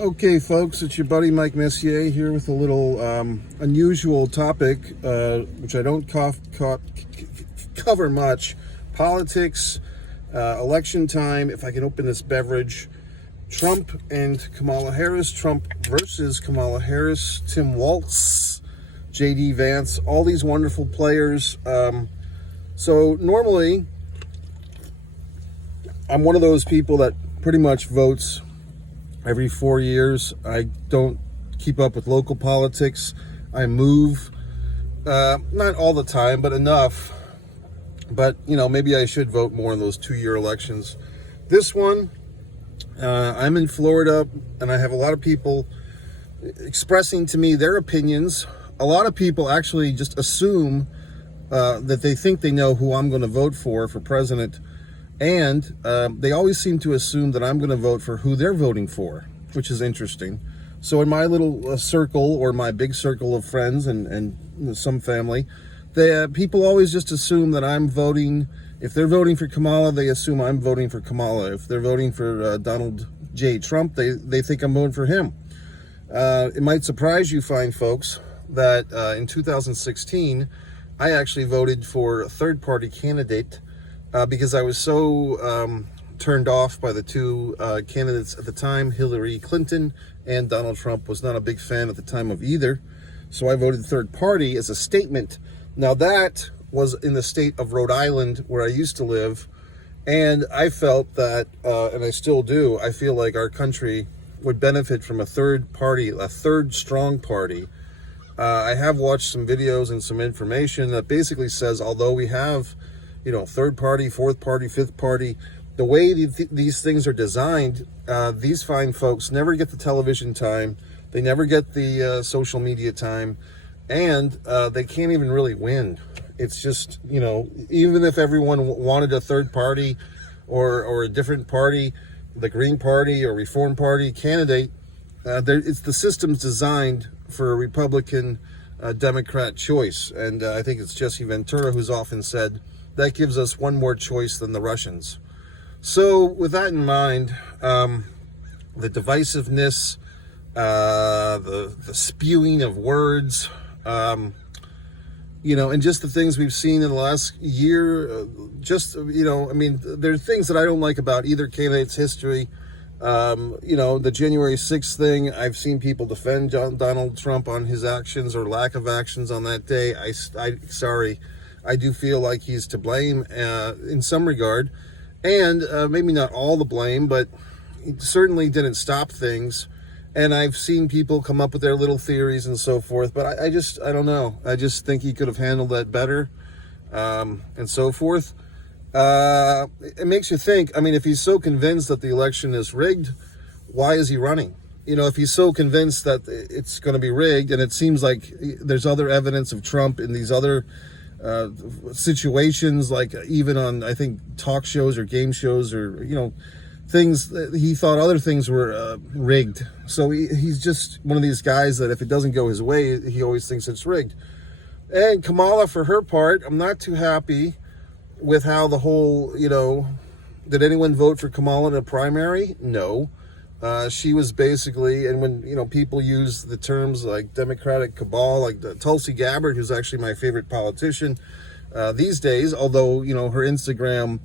Okay, folks, it's your buddy Mike Messier here with a little unusual topic, which I don't cover much. Politics, election time, if I can open this beverage. Trump and Kamala Harris, Trump versus Kamala Harris, Tim Walz, J.D. Vance, all these wonderful players. So normally, I'm one of those people that pretty much votes every 4 years. I don't keep up with local politics. I move, not all the time, but enough. But, maybe I should vote more in those 2-year elections. This one, I'm in Florida, and I have a lot of people expressing to me their opinions. A lot of people actually just assume that they think they know who I'm going to vote for president. And they always seem to assume that I'm going to vote for who they're voting for, which is interesting. So in my little circle, or my big circle of friends and some family, people always just assume that I'm voting. If they're voting for Kamala, they assume I'm voting for Kamala. If they're voting for Donald J. Trump, they think I'm voting for him. It might surprise you, fine folks, that in 2016, I actually voted for a third-party candidate because I was so turned off by the two candidates at the time. Hillary Clinton and Donald Trump was not a big fan at the time of either. So I voted third party as a statement. Now that was in the state of Rhode Island, where I used to live. And I felt that, and I still do, I feel like our country would benefit from a third party, a third strong party. I have watched some videos and some information that basically says, although we have third party, fourth party, fifth party, the way these things are designed, these fine folks never get the television time. They never get the social media time, and they can't even really win. It's just, even if everyone wanted a third party or a different party, the Green Party or Reform Party candidate, it's the system's designed for a Republican Democrat choice. And I think it's Jesse Ventura who's often said, that gives us one more choice than the Russians. So with that in mind, the divisiveness, the spewing of words, and just the things we've seen in the last year, there are things that I don't like about either candidate's history. The January 6th thing, I've seen people defend Donald Trump on his actions or lack of actions on that day. I do feel like he's to blame in some regard, and maybe not all the blame, but he certainly didn't stop things. And I've seen people come up with their little theories and so forth, but I don't know. I just think he could have handled that better, and so forth. It makes you think, if he's so convinced that the election is rigged, why is he running? If he's so convinced that it's going to be rigged, and it seems like there's other evidence of Trump in these other situations, like even on, I think, talk shows or game shows or, things that he thought other things were rigged. So he's just one of these guys that if it doesn't go his way, he always thinks it's rigged. And Kamala, for her part, I'm not too happy with how the whole, did anyone vote for Kamala in a primary? No. She was basically, and when, people use the terms like Democratic cabal, like Tulsi Gabbard, who's actually my favorite politician these days, although, her Instagram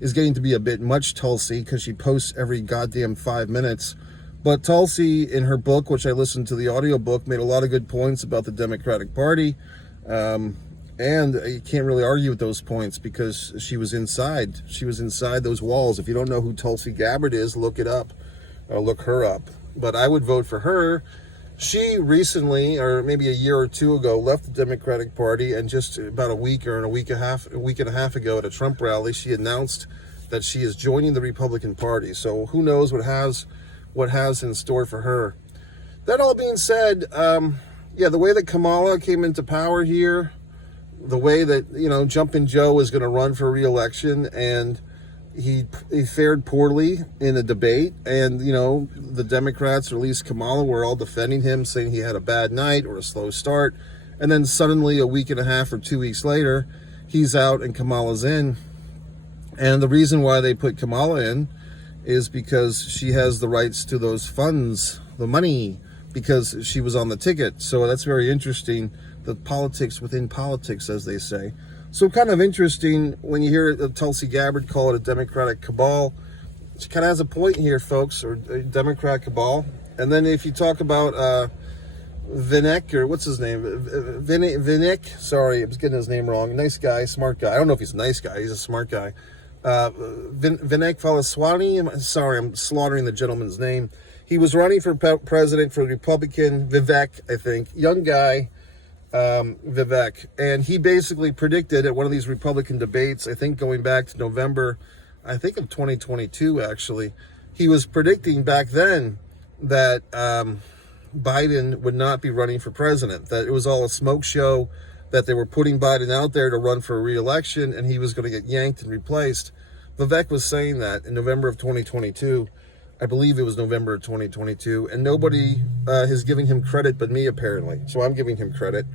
is getting to be a bit much Tulsi because she posts every goddamn 5 minutes. But Tulsi, in her book, which I listened to the audiobook, made a lot of good points about the Democratic Party. And you can't really argue with those points because she was inside. She was inside those walls. If you don't know who Tulsi Gabbard is, look it up. Look her up. But I would vote for her. She recently, or maybe a year or two ago, left the Democratic Party, and just about a week and a half ago at a Trump rally, she announced that she is joining the Republican Party. So who knows what has in store for her. That all being said, the way that Kamala came into power here, the way that, Jumpin' Joe is going to run for re-election, and he fared poorly in the debate, and the Democrats, or at least Kamala, were all defending him, saying he had a bad night or a slow start, and then suddenly a week and a half or 2 weeks later, he's out and Kamala's in. And the reason why they put Kamala in is because she has the rights to those funds money because she was on the ticket. So that's very interesting. The politics within politics, as they say. So kind of interesting when you hear Tulsi Gabbard call it a Democratic cabal. She kind of has a point here, folks, or a Democrat cabal. And then if you talk about Vivek, or what's his name? Vivek. Sorry, I was getting his name wrong. Nice guy, smart guy. I don't know if he's a nice guy. He's a smart guy. Vivek Ramaswamy. Sorry, I'm slaughtering the gentleman's name. He was running for president for the Republican. Vivek, I think. Young guy, Vivek. And he basically predicted at one of these Republican debates, I think going back to November, I think of 2022, actually. He was predicting back then that Biden would not be running for president, that it was all a smoke show, that they were putting Biden out there to run for a re-election, and he was going to get yanked and replaced. Vivek was saying that in November of 2022. I believe it was November of 2022, and nobody is giving him credit but me, apparently. So I'm giving him credit.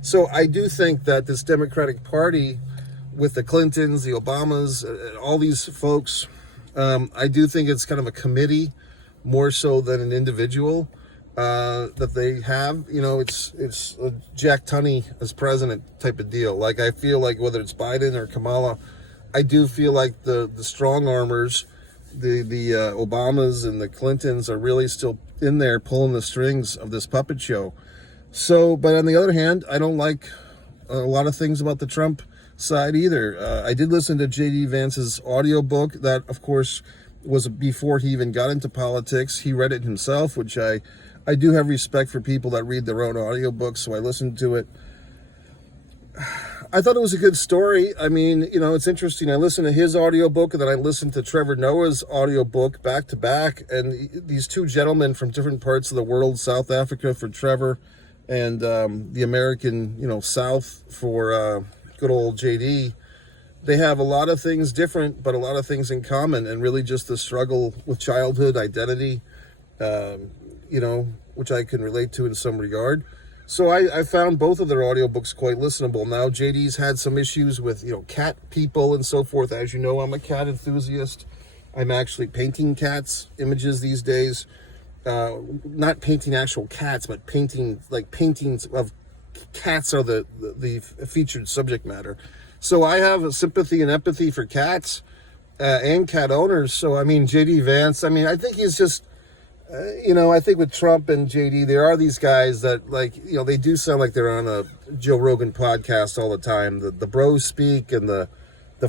So I do think that this Democratic Party, with the Clintons, the Obamas, all these folks, I do think it's kind of a committee more so than an individual that they have. You know, it's a Jack Tunney as president type of deal. Like, I feel like whether it's Biden or Kamala, I do feel like the strong armors, the Obamas and the Clintons are really still in there pulling the strings of this puppet show. So, but on the other hand, I don't like a lot of things about the Trump side either. I did listen to J.D. Vance's audiobook. That, of course, was before he even got into politics. He read it himself, which I do have respect for people that read their own audiobooks, so I listened to it. I thought it was a good story. I mean, you know, it's interesting. I listened to his audiobook, and then I listened to Trevor Noah's audiobook back to back. And these two gentlemen from different parts of the world, South Africa for Trevor, and the American, you know, South for good old JD, they have a lot of things different, but a lot of things in common, and really just the struggle with childhood identity, you know, which I can relate to in some regard. So I found both of their audiobooks quite listenable. Now, JD's had some issues with, you know, cat people and so forth. As you know, I'm a cat enthusiast. I'm actually painting cats images these days. Not painting actual cats, but painting, like, paintings of cats are the featured subject matter. So I have a sympathy and empathy for cats and cat owners. So, I mean, JD Vance, I mean, I think he's just, you know, I think with Trump and JD, there are these guys that, like, you know, they do sound like they're on a Joe Rogan podcast all the time. The bros speak and the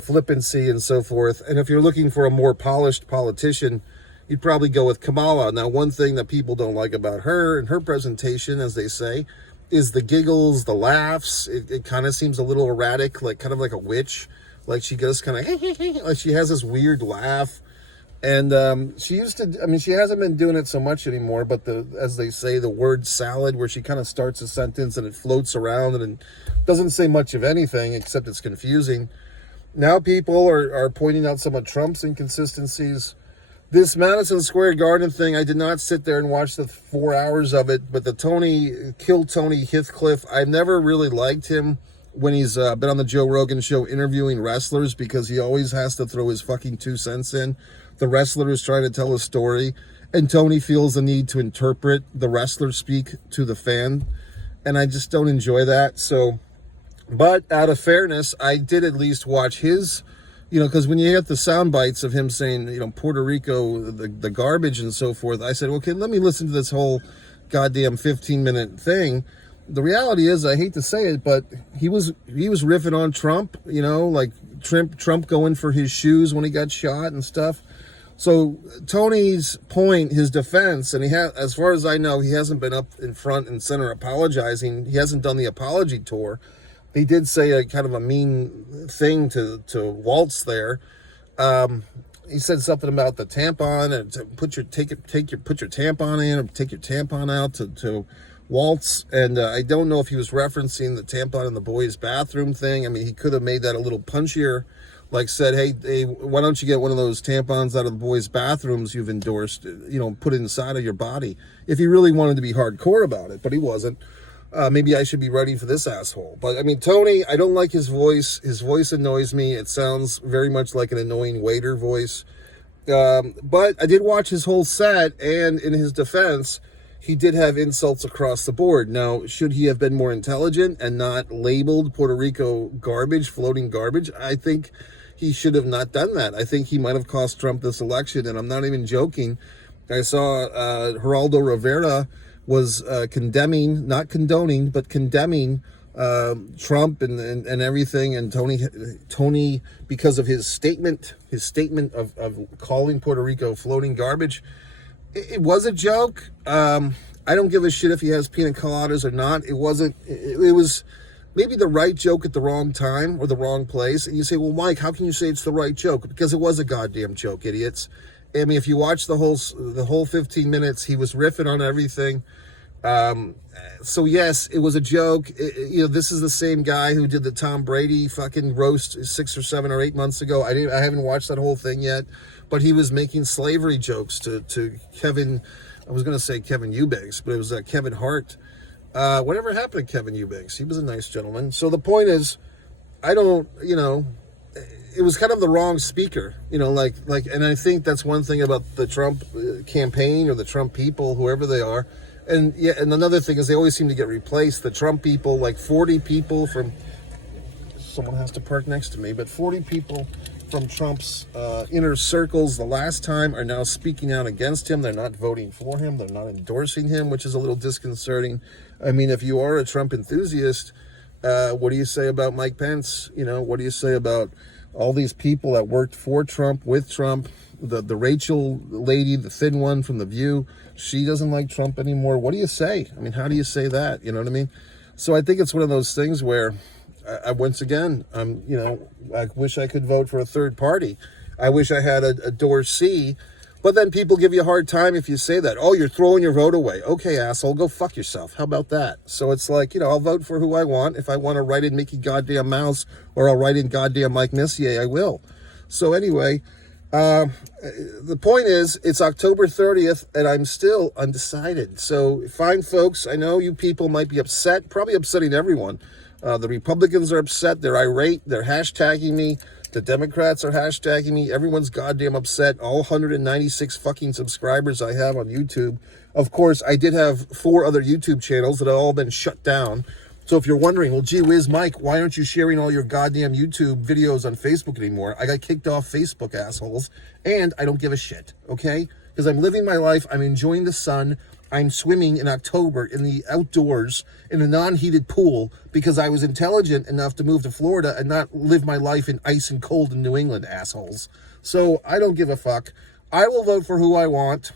flippancy and so forth. And if you're looking for a more polished politician, you'd probably go with Kamala. Now, one thing that people don't like about her and her presentation, as they say, is the giggles, the laughs. It kind of seems a little erratic, like kind of like a witch. Like she goes kind of, like she has this weird laugh. And she used to, I mean, she hasn't been doing it so much anymore, but as they say, the word salad, where she kind of starts a sentence and it floats around and it doesn't say much of anything except it's confusing. Now people are pointing out some of Trump's inconsistencies. This Madison Square Garden thing, I did not sit there and watch the 4 hours of it, but the Kill Tony Hinchcliffe, I've never really liked him when he's been on the Joe Rogan show interviewing wrestlers, because he always has to throw his fucking 2 cents in. The wrestler is trying to tell a story, and Tony feels the need to interpret the wrestler speak to the fan, and I just don't enjoy that. So, but out of fairness, I did at least watch his, you know, because when you get the sound bites of him saying, you know, Puerto Rico, the garbage and so forth, I said, okay, let me listen to this whole goddamn 15-minute thing. The reality is, I hate to say it, but he was riffing on Trump, you know, like Trump going for his shoes when he got shot and stuff. So Tony's point, his defense, and as far as I know, he hasn't been up in front and center apologizing. He hasn't done the apology tour. He did say a kind of a mean thing to Waltz there. He said something about the tampon and to put your tampon in, or take your tampon out to Waltz. And I don't know if he was referencing the tampon in the boys' bathroom thing. I mean, he could have made that a little punchier, like said, hey, why don't you get one of those tampons out of the boys' bathrooms you've endorsed, you know, put it inside of your body, if he really wanted to be hardcore about it, but he wasn't. Maybe I should be ready for this asshole. But, I mean, Tony, I don't like his voice. His voice annoys me. It sounds very much like an annoying waiter voice. But I did watch his whole set, and in his defense, he did have insults across the board. Now, should he have been more intelligent and not labeled Puerto Rico garbage, floating garbage? I think he should have not done that. I think he might have cost Trump this election, and I'm not even joking. I saw Geraldo Rivera was condemning, not condoning, but condemning Trump and everything, and Tony because of his statement of calling Puerto Rico floating garbage. It was a joke. I don't give a shit if he has pina coladas or not. It wasn't. It was maybe the right joke at the wrong time or the wrong place. And you say, well, Mike, how can you say it's the right joke? Because it was a goddamn joke, idiots. I mean, if you watch the whole 15 minutes, he was riffing on everything. So yes, it was a joke. This is the same guy who did the Tom Brady fucking roast 6 or 7 or 8 months ago. I haven't watched that whole thing yet, but he was making slavery jokes to Kevin. I was going to say Kevin Eubanks, but it was Kevin Hart. Whatever happened to Kevin Eubanks? He was a nice gentleman. So the point is, it was kind of the wrong speaker, and I think that's one thing about the Trump campaign or the Trump people, whoever they are. And yeah, and another thing is they always seem to get replaced. The Trump people, like 40 people from, someone has to park next to me, but 40 people from Trump's inner circles the last time are now speaking out against him. They're not voting for him. They're not endorsing him, which is a little disconcerting. I mean, if you are a Trump enthusiast, what do you say about Mike Pence? What do you say about all these people that worked for Trump, with Trump? The Rachel lady, the thin one from The View, she doesn't like Trump anymore. What do you say? I mean, how do you say that? You know what I mean? So I think it's one of those things where, once again, I wish I could vote for a third party. I wish I had a door C, but then people give you a hard time if you say that. Oh, you're throwing your vote away. Okay, asshole, go fuck yourself. How about that? So it's like, I'll vote for who I want. If I want to write in Mickey goddamn Mouse or I'll write in goddamn Mike Messier, I will. So anyway, the point is, it's October 30th, and I'm still undecided. So, fine, folks. I know you people might be upset, probably upsetting everyone. The Republicans are upset. They're irate. They're hashtagging me. The Democrats are hashtagging me. Everyone's goddamn upset. All 196 fucking subscribers I have on YouTube. Of course, I did have 4 other YouTube channels that have all been shut down. So if you're wondering, well, gee whiz, Mike, why aren't you sharing all your goddamn YouTube videos on Facebook anymore? I got kicked off Facebook, assholes, and I don't give a shit, okay? Because I'm living my life. I'm enjoying the sun. I'm swimming in October in the outdoors in a non-heated pool because I was intelligent enough to move to Florida and not live my life in ice and cold in New England, assholes. So I don't give a fuck. I will vote for who I want.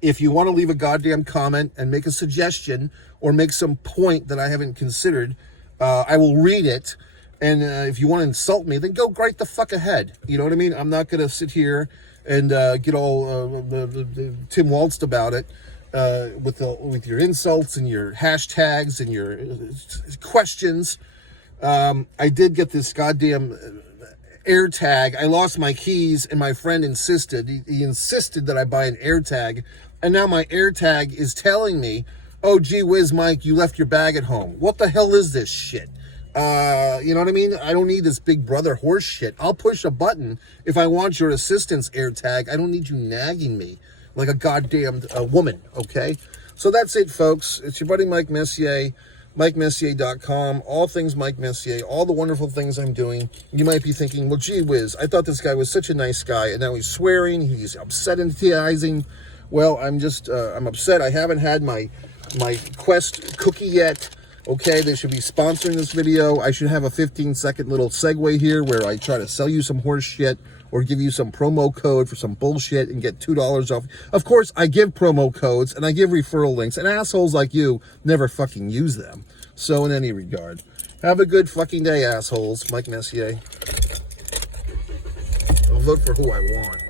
If you want to leave a goddamn comment and make a suggestion or make some point that I haven't considered, I will read it. And if you want to insult me, then go right the fuck ahead. You know what I mean? I'm not going to sit here and get all Tim Waltz about it with your insults and your hashtags and your questions. I did get this goddamn AirTag. I lost my keys, and my friend insisted. He insisted that I buy an AirTag. And now my AirTag is telling me, oh, gee whiz, Mike, you left your bag at home. What the hell is this shit? You know what I mean? I don't need this Big Brother horse shit. I'll push a button if I want your assistance, AirTag. I don't need you nagging me like a goddamn woman, okay? So that's it, folks. It's your buddy Mike Messier, MikeMessier.com, all things Mike Messier, all the wonderful things I'm doing. You might be thinking, well, gee whiz, I thought this guy was such a nice guy, and now he's swearing, he's upsetting. Well, I'm upset. I haven't had my Quest cookie yet. Okay, they should be sponsoring this video. I should have a 15-second little segue here where I try to sell you some horse shit or give you some promo code for some bullshit and get $2 off. Of course, I give promo codes and I give referral links, and assholes like you never fucking use them. So in any regard, have a good fucking day, assholes. Mike Messier. I'll vote for who I want.